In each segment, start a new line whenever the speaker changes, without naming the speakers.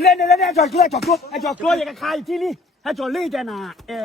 เล่นเล่นเล่นจอดกล้วยจอดกล้วยไอ้จอดกล้วยอย่ากั
นคายที่นี่
ไอ้จอดลี่แกน่ะเออ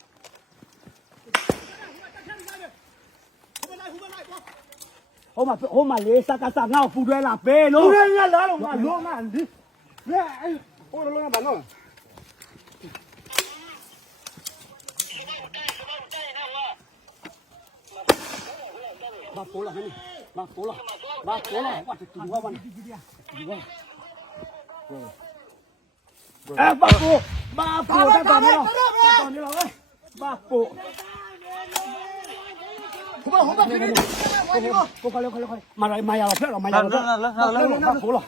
咯。部队来了嘛，咯嘛你。来，哎，我来弄办弄。把波了，你，把波了，把波了，我这几万万，几万。哎，把波，把波，再打你了，再打你了，喂，把波。好吧，好吧，快点，快点，快点，快点，快点，买了买了票了，买了票了，把波了。